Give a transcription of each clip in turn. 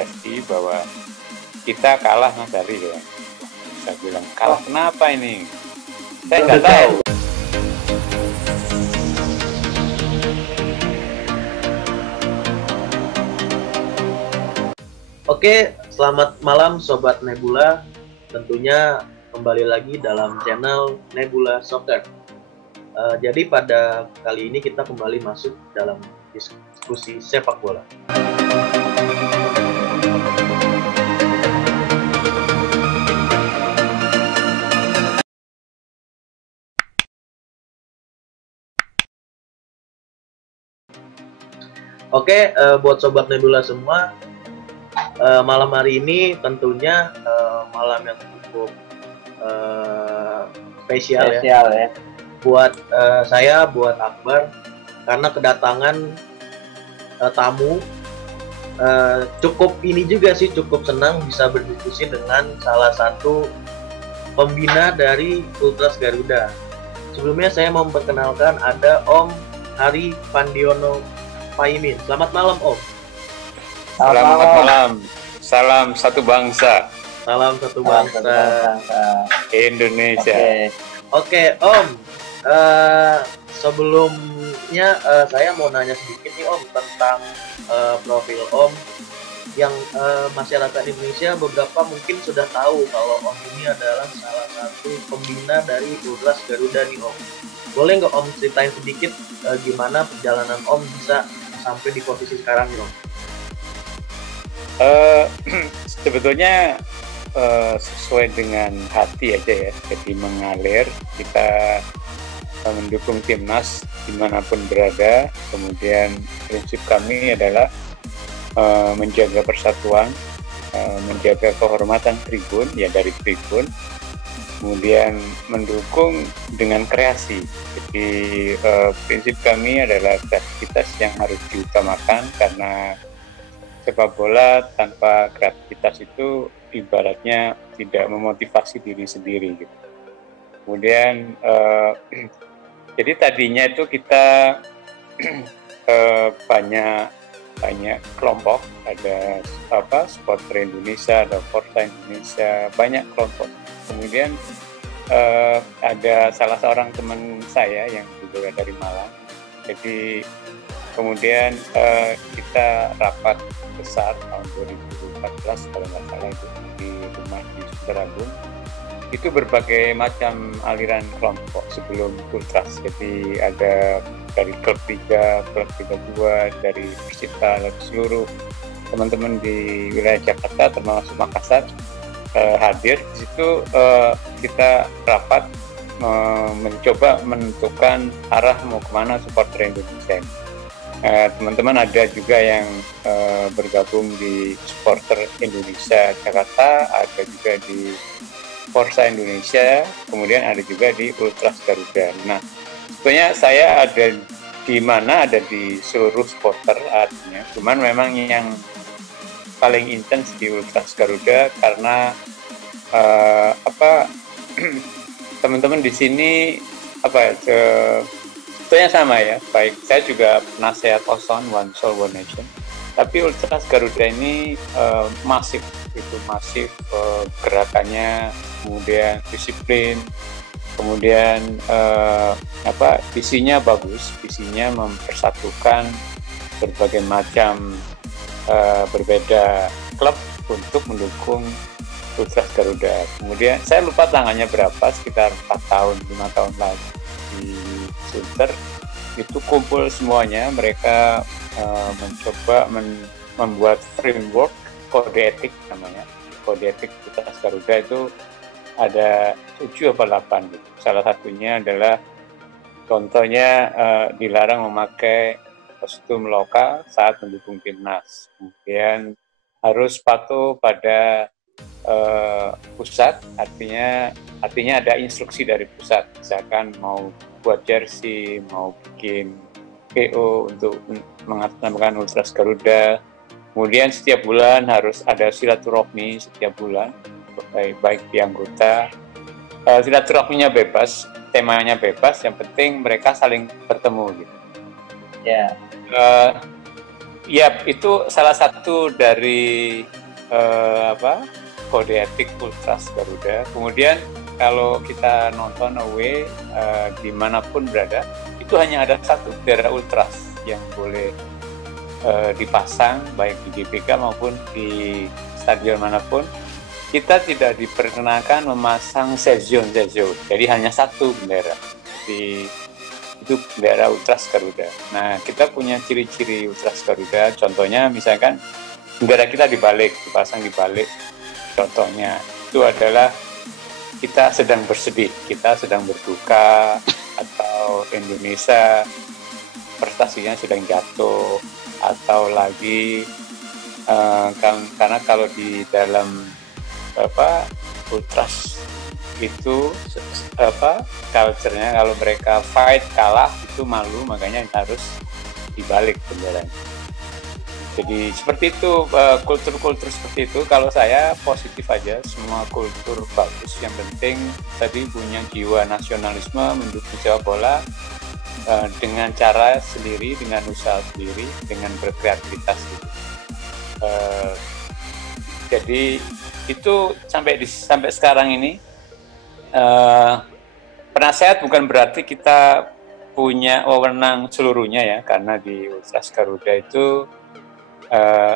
apresiasi bahwa kita kalah Mas Ari ya. Saya bilang kalah kenapa ini? Saya nggak tahu. Oke, selamat malam Sobat Nebula. Tentunya kembali lagi dalam channel Nebula Soccer. Jadi pada kali ini kita kembali masuk dalam diskusi sepak bola. Oke, buat Sobat Nebula semua, malam hari ini tentunya malam yang cukup spesial ya. Buat saya, buat Akbar, karena kedatangan tamu. Cukup ini juga sih, cukup senang bisa berdiskusi dengan salah satu pembina dari Ultras Garuda. Sebelumnya saya mau memperkenalkan ada Om Hari Pandiono Paimin. Selamat malam Om. Selamat malam. Salam satu bangsa. Salam satu bangsa. Indonesia. Oke, Om. Sebelumnya saya mau nanya sedikit nih Om tentang profil Om yang masyarakat Indonesia beberapa mungkin sudah tahu kalau Om ini adalah salah satu pembina dari Ultras Garuda nih Om. Boleh nggak Om ceritain sedikit gimana perjalanan Om bisa sampai di posisi sekarang nih Om? Sebetulnya sesuai dengan hati aja ya, jadi mengalir. Kita mendukung timnas dimanapun berada. Kemudian prinsip kami adalah menjaga persatuan, menjaga kehormatan tribun ya, dari tribun. Kemudian mendukung dengan kreasi. Jadi prinsip kami adalah kreativitas yang harus diutamakan, karena sepak bola tanpa kreativitas itu ibaratnya tidak memotivasi diri sendiri gitu. Kemudian jadi tadinya itu kita banyak kelompok, ada supporter Indonesia, ada Forza Indonesia, banyak kelompok. Kemudian ada salah seorang teman saya yang juga dari Malang. Jadi kemudian kita rapat besar tahun 2014 kalau nggak salah itu di rumah di Sukaragung. Itu berbagai macam aliran kelompok sebelum Ultras. Jadi ada dari klub 3, klub 32, dari Persita, dan seluruh teman-teman di wilayah Jakarta termasuk Makassar hadir. Di situ kita rapat mencoba menentukan arah mau kemana supporter Indonesia. Teman-teman ada juga yang bergabung di supporter Indonesia Jakarta, ada juga di Forza Indonesia, kemudian ada juga di Ultras Garuda. Nah, sebenarnya saya ada di mana, ada di seluruh supporter artinya. Cuman memang yang paling intens di Ultras Garuda karena teman-teman di sini sebetulnya sama ya. Baik, saya juga penasehat Ozon One Soul One Nation. Tapi Ultras Garuda ini masif gerakannya, kemudian disiplin, kemudian visinya bagus, visinya mempersatukan berbagai macam berbeda klub untuk mendukung Ultras Garuda. Kemudian saya lupa tangannya berapa, sekitar 4 tahun, 5 tahun lagi di Sunter itu kumpul semuanya. Mereka mencoba membuat framework kode etik namanya. Kode etik Ultras Garuda itu ada 7 atau 8 gitu. Salah satunya adalah contohnya dilarang memakai kostum lokal saat mendukung timnas. Kemudian harus patuh pada pusat, artinya ada instruksi dari pusat. Misalkan mau buat jersey, mau bikin PO untuk mengatasnamakan Ultras Garuda. Kemudian setiap bulan harus ada silaturahmi setiap bulan, baik di anggota. Silaturahminya bebas, temanya bebas, yang penting mereka saling bertemu gitu. Ya. Ya, itu salah satu dari kode etik Ultras Garuda. Kemudian kalau kita nonton away dimanapun berada, itu hanya ada satu bendera Ultras yang boleh dipasang, baik di GBK maupun di stadion manapun. Kita tidak diperkenankan memasang sezon. Jadi hanya satu bendera, itu bendera Ultras Garuda. Nah, kita punya ciri-ciri Ultras Garuda. Contohnya misalkan bendera kita dipasang di balik. Contohnya itu adalah kita sedang bersedih, kita sedang berduka, atau Indonesia prestasinya sedang jatuh, atau lagi karena kalau di dalam Ultras itu culture-nya kalau mereka fight kalah itu malu, makanya harus dibalik benderanya. Jadi seperti itu, kultur-kultur seperti itu. Kalau saya positif aja, semua kultur bagus. Yang penting tadi punya jiwa nasionalisme, mendukung sepak bola dengan cara sendiri, dengan usaha sendiri, dengan berkreativitas gitu. Jadi itu sampai sekarang ini penasehat bukan berarti kita punya wewenang seluruhnya ya, karena di Ultras Garuda itu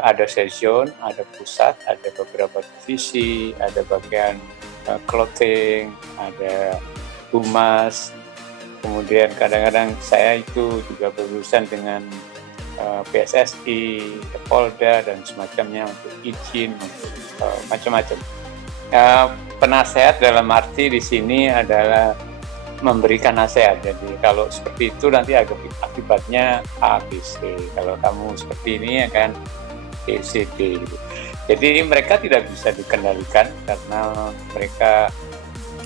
ada session, ada pusat, ada beberapa divisi, ada bagian clothing, ada humas, kemudian kadang-kadang saya itu juga berurusan dengan PSSI, Polda dan semacamnya untuk izin, untuk macam-macam. Penasehat dalam arti di sini adalah memberikan nasihat. Jadi kalau seperti itu nanti akibatnya A, B, C. Kalau kamu seperti ini akan B, C, D. Gitu. Jadi mereka tidak bisa dikendalikan karena mereka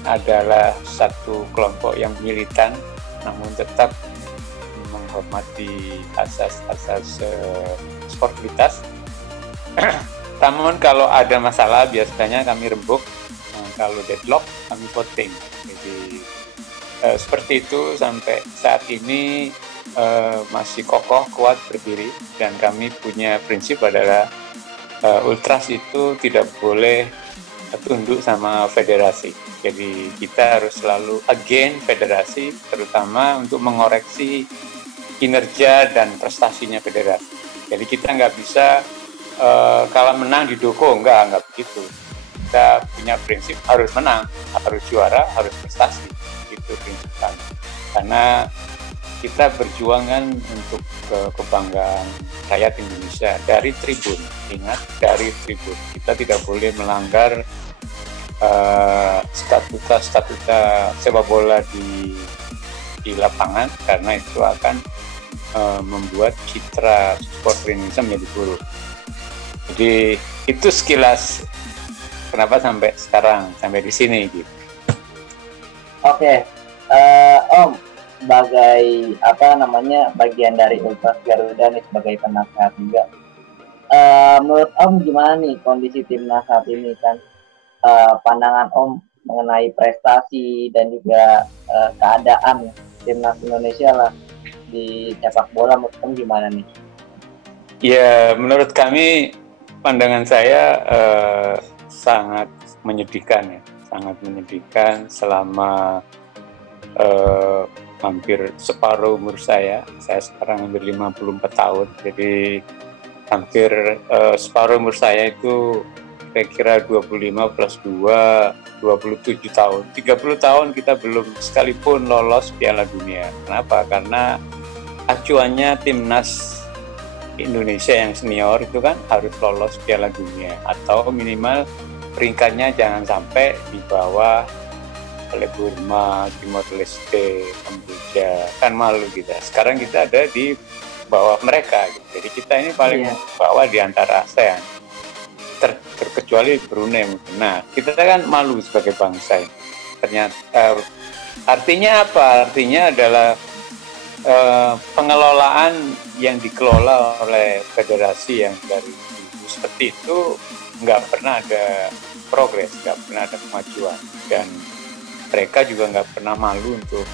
adalah satu kelompok yang militan, namun tetap menghormati asas-asas sportivitas. Namun kalau ada masalah biasanya kami rembuk, kalau deadlock kami voting. Jadi seperti itu sampai saat ini masih kokoh, kuat, berdiri, dan kami punya prinsip adalah Ultras itu tidak boleh tunduk sama federasi. Jadi kita harus selalu against federasi, terutama untuk mengoreksi kinerja dan prestasinya federasi. Jadi kita nggak bisa kalau menang didukung, nggak begitu. Kita punya prinsip harus menang, harus juara, harus prestasi. Itu prinsip kami. Karena kita berjuangan untuk kebanggaan rakyat Indonesia dari tribun. Ingat, dari tribun. Kita tidak boleh melanggar statuta sepak bola di lapangan, karena itu akan membuat citra sport Indonesia menjadi buruk. Jadi itu sekilas kenapa sampai sekarang, sampai di sini gitu. Oke, Om, sebagai bagian dari Ultras Garuda nih, sebagai penasehat juga. Menurut Om gimana nih kondisi timnas saat ini kan? Pandangan Om mengenai prestasi dan juga keadaan timnas Indonesia lah di sepak bola, menurut Om gimana nih? Ya, menurut kami, pandangan saya sangat menyedihkan ya. Sangat menyedihkan selama hampir separuh umur saya sekarang hampir 54 tahun, jadi hampir separuh umur saya itu kira-kira 25 plus 2, 27 tahun. 30 tahun kita belum sekalipun lolos Piala Dunia. Kenapa? Karena acuannya timnas Indonesia yang senior itu kan harus lolos Piala Dunia, atau minimal peringkatnya jangan sampai di bawah oleh Burma, Timor Leste, Kamboja, kan malu kita. Sekarang kita ada di bawah mereka, gitu. Jadi kita ini paling bawah di antara ASEAN, terkecuali Brunei mungkin. Nah, kita kan malu sebagai bangsa ini. Ternyata artinya apa? Artinya adalah pengelolaan yang dikelola oleh federasi yang dari dulu seperti itu nggak pernah ada progres, nggak pernah ada kemajuan, dan mereka juga nggak pernah malu untuk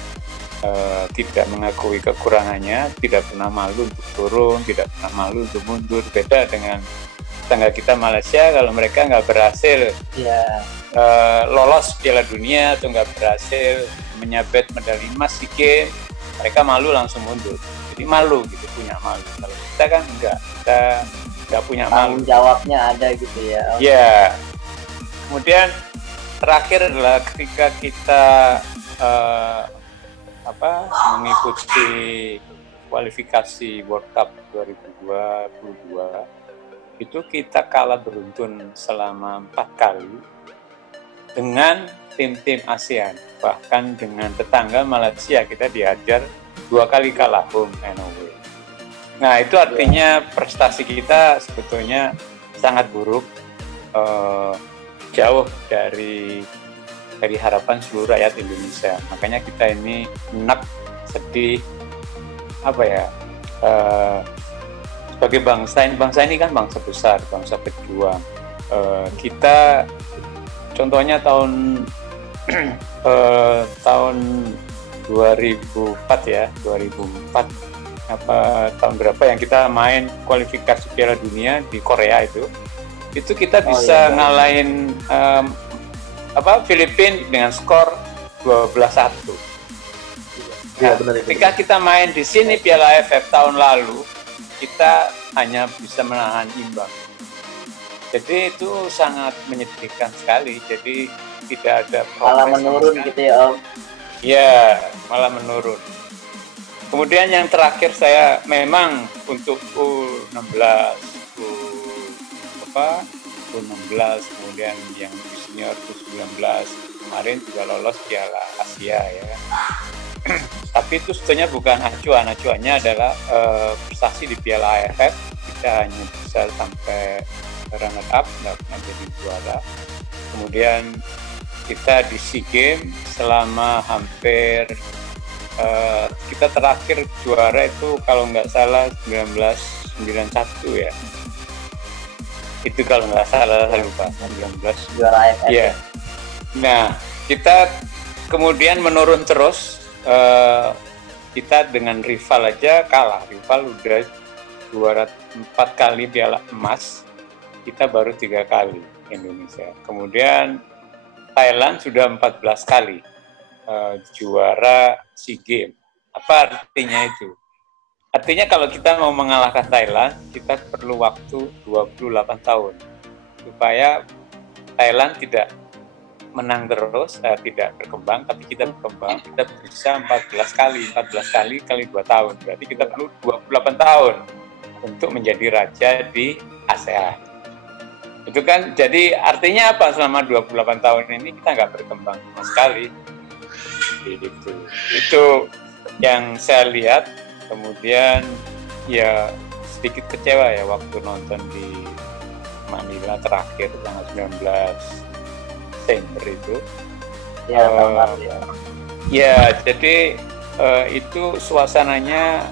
tidak mengakui kekurangannya, tidak pernah malu untuk turun, tidak pernah malu untuk mundur. Beda dengan tetangga kita Malaysia, kalau mereka nggak berhasil lolos Piala Dunia atau nggak berhasil menyabet medali emas SEA Games, mereka malu langsung mundur. Jadi malu gitu, punya malu. Kalau kita kan enggak, kita nggak punya malu. Tanggung jawabnya ada gitu ya. Ya. Kemudian terakhir adalah ketika kita mengikuti kualifikasi World Cup 2022, itu kita kalah beruntun selama 4 kali dengan tim-tim ASEAN. Bahkan dengan tetangga Malaysia kita diajar 2 kali kalah home and away. Nah, itu artinya prestasi kita sebetulnya sangat buruk, jauh dari harapan seluruh rakyat Indonesia. Makanya kita ini enak, sedih, sebagai bangsa ini kan bangsa besar, bangsa pejuang. Kita contohnya tahun 2004 ya, 2004 tahun berapa yang kita main kualifikasi Piala Dunia di Korea itu kita bisa ngalahin Filipina dengan skor 12-1. Ketika kita main di sini Piala AFF tahun lalu, kita hanya bisa menahan imbang. Jadi itu sangat menyedihkan sekali. Jadi tidak ada progres. Malah menurun gitu ya, Om. Ya, malah menurun. Kemudian yang terakhir saya memang untuk U16, U16, kemudian yang senior U19 kemarin juga lolos Piala Asia ya. Tapi itu sebetulnya bukan acuannya adalah prestasi di Piala AFF. Kita hanya bisa sampai runner up, nggak pernah jadi juara. Kemudian kita di SEA Games selama hampir kita terakhir juara itu kalau nggak salah 1991 ya. Itu kalau nggak salah saya lupa 19 juara AFF. Iya. Nah, kita kemudian menurun terus. Kita dengan rival aja kalah. Rival udah juara 4 kali piala emas, kita baru 3 kali Indonesia. Kemudian Thailand sudah 14 kali juara SEA Games. Apa artinya itu? Artinya kalau kita mau mengalahkan Thailand, kita perlu waktu 28 tahun supaya Thailand tidak menang terus, tidak berkembang, tapi kita berkembang. Kita bisa 14 kali kali 2 tahun. Berarti kita perlu 28 tahun untuk menjadi raja di ASEAN. Itu kan, jadi artinya apa? Selama 28 tahun ini kita nggak berkembang sama sekali. Gitu. Itu yang saya lihat. Kemudian ya sedikit kecewa ya waktu nonton di Manila terakhir tanggal 19 Desember itu. Ya, jadi itu suasananya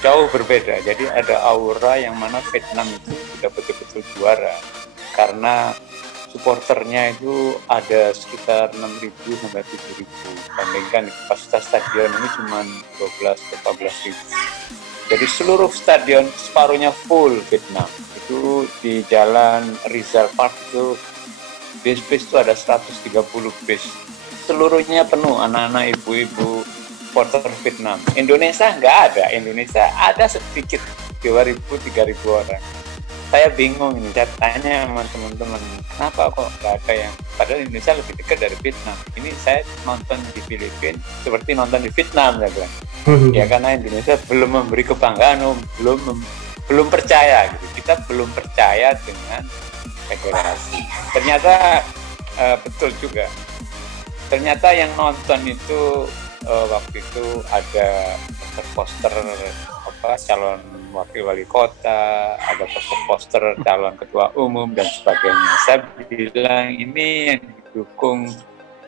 jauh berbeda. Jadi ada aura yang mana Vietnam itu sudah betul-betul juara karena supporternya itu ada sekitar 6.000 sampai 7.000. Bandingkan kapasitas stadion ini cuma 12-14.000. Jadi seluruh stadion separuhnya full Vietnam. Itu di Jalan Rizal Park itu bis itu ada 130 bis. Seluruhnya penuh anak-anak, ibu-ibu supporter Vietnam. Indonesia nggak ada. Indonesia ada sedikit 2.000-3.000 orang. Saya bingung ini, saya tanya sama teman-teman, kenapa kok nggak ada yang, padahal Indonesia lebih dekat dari Vietnam. Ini saya nonton di Filipina seperti nonton di Vietnam, saya bilang. Ya karena Indonesia belum memberi kebanggaan, belum percaya gitu. Kita belum percaya dengan federasi. Ternyata betul juga. Ternyata yang nonton itu waktu itu ada poster calon wakil wali kota, ada poster calon ketua umum dan sebagainya. Saya bilang ini yang didukung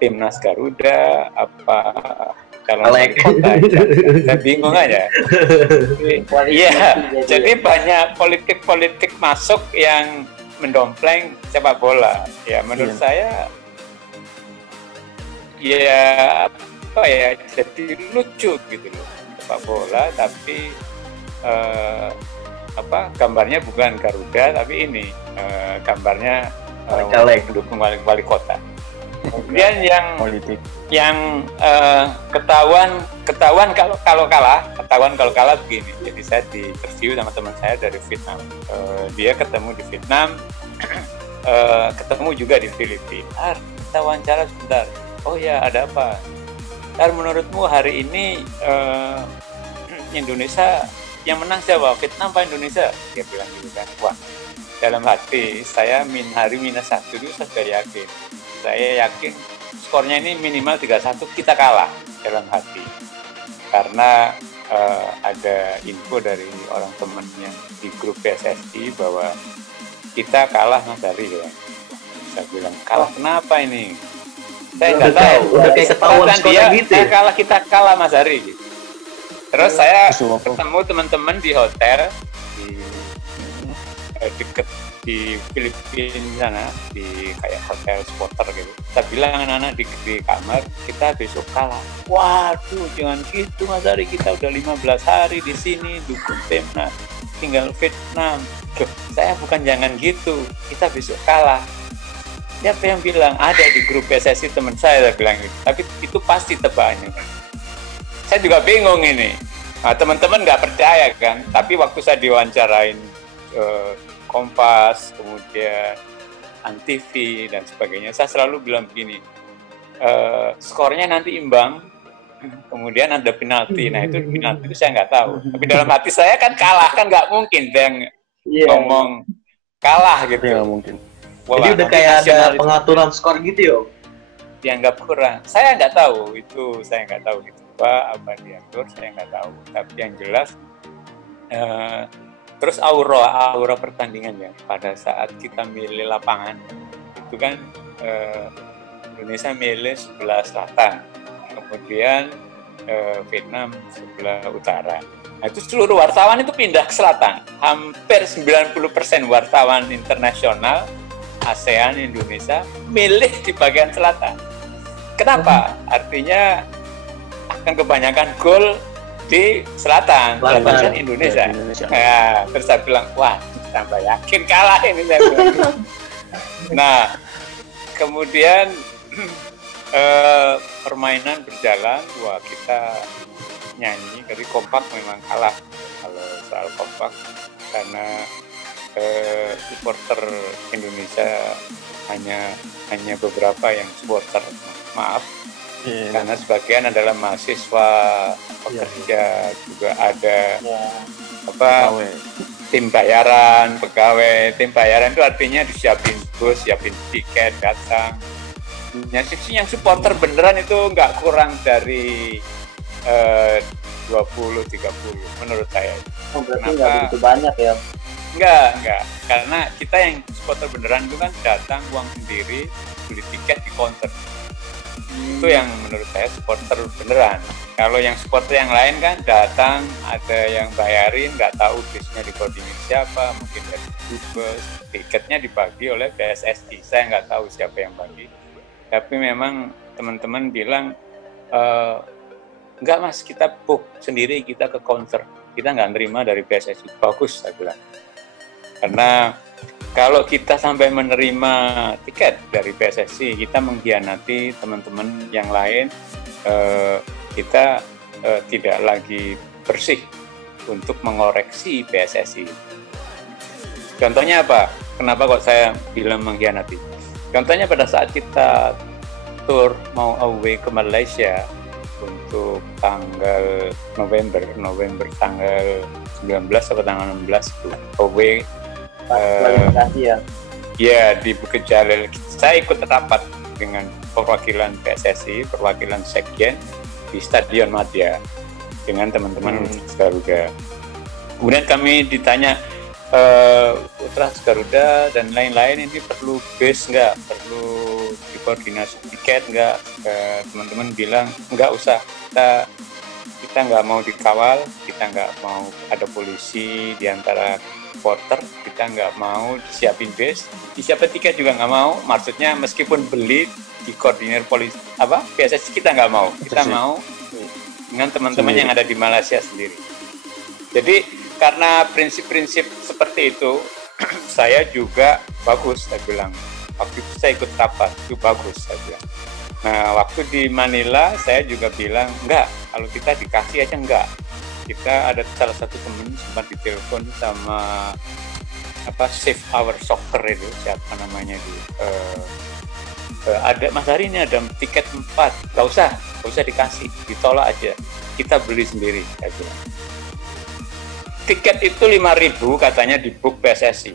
timnas Garuda apa calon wali kota? Saya bingung aja. Iya, jadi banyak politik masuk yang mendompleng sepak bola. Ya menurut saya ya apa ya, jadi lucu gitu loh, sepak bola tapi gambarnya bukan Garuda tapi ini gambarnya mendukung wali kota. Kemudian yang politik, yang ketahuan kalau kalah begini. Jadi saya di interview sama teman saya dari Vietnam. Dia ketemu di Vietnam, ketemu juga di Filipina. Kita wawancara sebentar. Oh ya, ada apa? Menurutmu hari ini Indonesia yang menang siapa? Vietnam apa Indonesia? Dia bilang gitu kan. Wah, dalam hati saya hari -1 itu saya sudah yakin. Saya yakin skornya ini minimal 3-1 kita kalah dalam hati. Karena ada info dari orang teman yang di grup PSSI bahwa kita kalah Mas Hari ya. Saya bilang, kalah kenapa ini? Saya nggak tahu. Udah kayak ketahuan skornya gitu ya? Kita kalah Mas Hari gitu. Terus saya ketemu teman-teman di hotel di deket di Filipina sana, di kayak hotel supporter gitu. Saya bilang anak-anak di kamar, kita besok kalah. Waduh, jangan gitu Mas Hari, kita udah 15 hari di sini dukung timnas, tinggal Vietnam. Saya bukan jangan gitu, kita besok kalah. Siapa yang bilang? Ada di grup PSSI teman saya bilang gitu. Tapi itu pasti tebakannya. Saya juga bingung ini. Nah, teman-teman nggak percaya kan? Tapi waktu saya diwawancarain Kompas, kemudian Antv dan sebagainya, saya selalu bilang begini, skornya nanti imbang, kemudian ada penalti. Nah itu penalti itu saya nggak tahu. Tapi dalam hati saya kan kalah, kan nggak mungkin yang ngomong kalah gitu. Nggak mungkin. Wah, jadi udah kayak ada pengaturan skor gitu ya? Dianggap kurang. Saya nggak tahu itu, saya nggak tahu itu apa diatur, saya nggak tahu. Tapi yang jelas. Terus aura pertandingannya pada saat kita milih lapangan itu kan Indonesia milih sebelah selatan, kemudian Vietnam sebelah utara. Nah itu seluruh wartawan itu pindah ke selatan. Hampir 90% wartawan internasional ASEAN Indonesia milih di bagian selatan. Kenapa? Artinya akan kebanyakan gol di selatan Indonesia. Nah, terus saya bilang, wah, tambah yakin kalah ini saya bilang. Nah, kemudian permainan berjalan, wah kita nyanyi, jadi kompak memang kalah kalau soal kompak karena supporter Indonesia hanya beberapa yang supporter, maaf. Karena sebagian adalah mahasiswa, pekerja, juga ada tim bayaran, pegawai. Tim bayaran itu artinya disiapin bus, siapin tiket, datang. Yang supporter beneran itu nggak kurang dari 20-30 menurut saya. Oh, berarti nggak begitu banyak ya? Enggak. Karena kita yang supporter beneran itu kan datang uang sendiri, beli tiket di counter. Itu yang menurut saya supporter beneran. Kalau yang supporter yang lain kan datang, ada yang bayarin, nggak tahu bisnya dikoordinir siapa, mungkin dari bus, tiketnya dibagi oleh PSSI. Saya nggak tahu siapa yang bagi. Tapi memang teman-teman bilang, enggak Mas, kita book sendiri, kita ke counter. Kita nggak nerima dari PSSI. Bagus, saya bilang. Karena kalau kita sampai menerima tiket dari PSSI, kita mengkhianati teman-teman yang lain. Kita tidak lagi bersih untuk mengoreksi PSSI. Contohnya apa? Kenapa kok saya bilang mengkhianati? Contohnya pada saat kita tour mau away ke Malaysia untuk tanggal November tanggal 19 atau tanggal 16 itu away. Di Bukit Jalil. Saya ikut rapat dengan perwakilan PSSI, perwakilan Sekjen di Stadion Madya dengan teman-teman Garuda. Kemudian kami ditanya, Ultras Garuda dan lain-lain ini perlu base nggak? Perlu dikoordinasi tiket nggak? Teman-teman bilang nggak usah. Kita nggak mau dikawal, kita nggak mau ada polisi di antara supporter, kita nggak mau disiapin base, disiapin tiket juga nggak mau. Maksudnya meskipun beli di koordinir polisi PSSI kita nggak mau, kita mau dengan teman-teman yang ada di Malaysia sendiri. Jadi karena prinsip-prinsip seperti itu, saya juga bagus, saya bilang. Waktu itu saya ikut rapat, itu bagus, saya bilang. Nah, waktu di Manila, saya juga bilang, enggak, kalau kita dikasih aja enggak. Kita ada salah satu teman sempat ditelepon sama Save Our Soccer itu, siapa namanya itu. Ada Mas Hari ini ada tiket 4, nggak usah dikasih, ditolak aja. Kita beli sendiri, saya bilang. Tiket itu 5.000 katanya di book PSSI.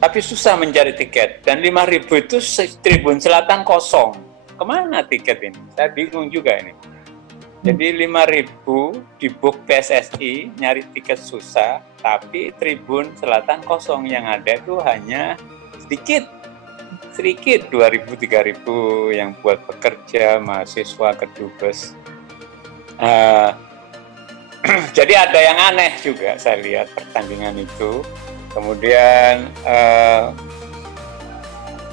Tapi susah mencari tiket, dan 5.000 itu Tribun Selatan kosong. Kemana tiket ini? Saya bingung juga ini. Jadi 5.000 di book PSSI, nyari tiket susah, tapi Tribun Selatan kosong. Yang ada itu hanya sedikit, 2.000, 3.000 yang buat pekerja, mahasiswa, kedubes. Jadi ada yang aneh juga, saya lihat pertandingan itu. Kemudian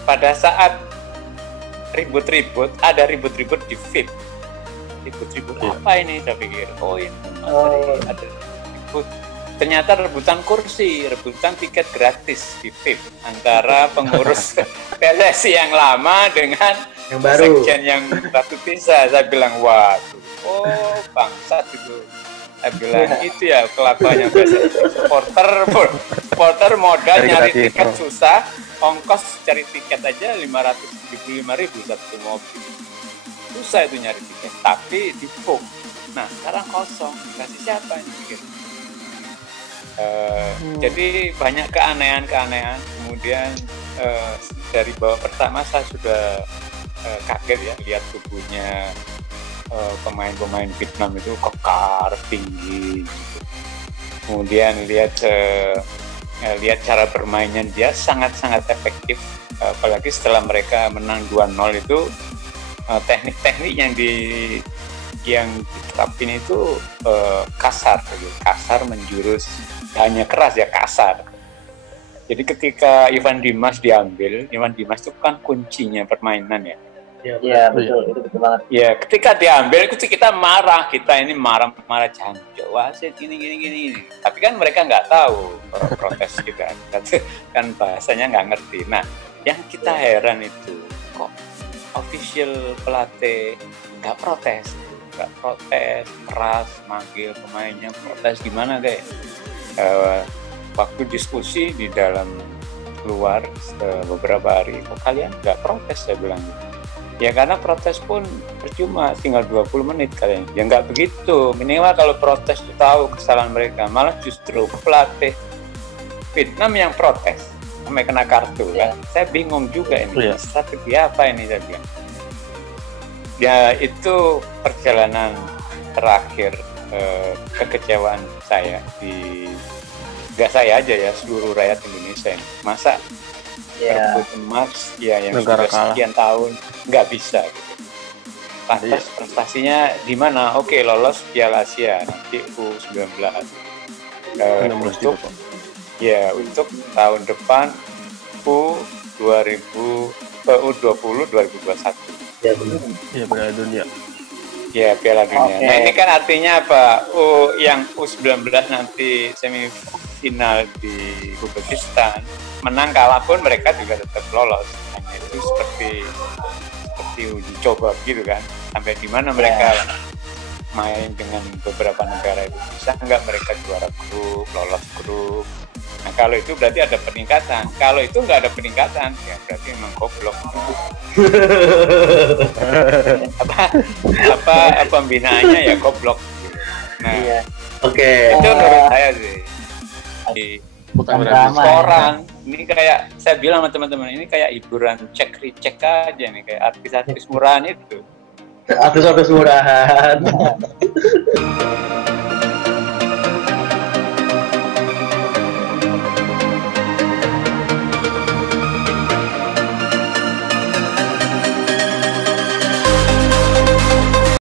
pada saat ribut-ribut, ada ribut-ribut di VIP. Ribut-ribut apa ini? Saya pikir, ini ada ribut. Ternyata rebutan kursi, rebutan tiket gratis di VIP antara pengurus PSSI yang lama dengan yang baru. Sekjen yang Ratu Tisa. Saya bilang, waduh, bangsat itu. Saya bilang itu ya kelakuannya PSSI. Supporter modal nyari tiket susah, ongkos cari tiket aja 575.000 satu mobil. Susah itu nyari tiket, tapi di book. Nah sekarang kosong, kasih siapa ini tiket? Jadi banyak keanehan. Kemudian dari babak pertama saya sudah kaget ya lihat tubuhnya pemain-pemain Vietnam itu kekar, tinggi gitu. Kemudian lihat cara bermainnya dia sangat-sangat efektif, apalagi setelah mereka menang 2-0 itu teknik-teknik yang diterapin itu kasar menjurus, hanya keras ya, kasar. Jadi ketika Ivan Dimas diambil, Ivan Dimas itu kan kuncinya permainan ya. Iya betul, itu betul banget. Ya, ketika diambil itu kita marah, marah jancok, wasit gini. Tapi kan mereka nggak tahu protes kita, kan bahasanya nggak ngerti. Nah, yang kita heran itu kok official pelatih nggak protes, keras, manggil pemainnya protes gimana deh. Waktu diskusi di dalam luar beberapa hari, kok kalian nggak protes, saya bilang. Ya karena protes pun percuma, tinggal 20 menit kalian. Ya nggak begitu, minimal kalau protes itu tahu kesalahan mereka. Malah justru pelatih Vietnam yang protes, sampai kena kartu kan. Saya bingung juga ini, strategi apa ini saya bilang. Ya itu perjalanan terakhir kekecewaan saya nggak saya aja ya, seluruh rakyat Indonesia ini. Masa rebut emas yang negara sudah sekian tahun nggak bisa gitu. Pantas prestasinya di mana? Oke, lolos Piala Asia nanti U19 untuk tahun depan U20 2021 ya Piala Dunia. Ya Piala Dunia. Nah ini kan artinya apa? Yang U19 nanti semifinal di Uzbekistan, menang kalah pun mereka juga tetap lolos. Hanya itu seperti uji coba gitu kan. Sampai di mana mereka main dengan beberapa negara itu, bisa nggak mereka juara grup, lolos grup. Nah kalau itu berarti ada peningkatan. Kalau itu nggak ada peningkatan, ya berarti memang goblok. apa pembinaannya ya goblok. Nah, itu menurut saya sih. Orang ini kayak saya bilang sama teman-teman, ini kayak hiburan cek aja nih, kayak artis-artis murahan itu. Artis-artis murahan.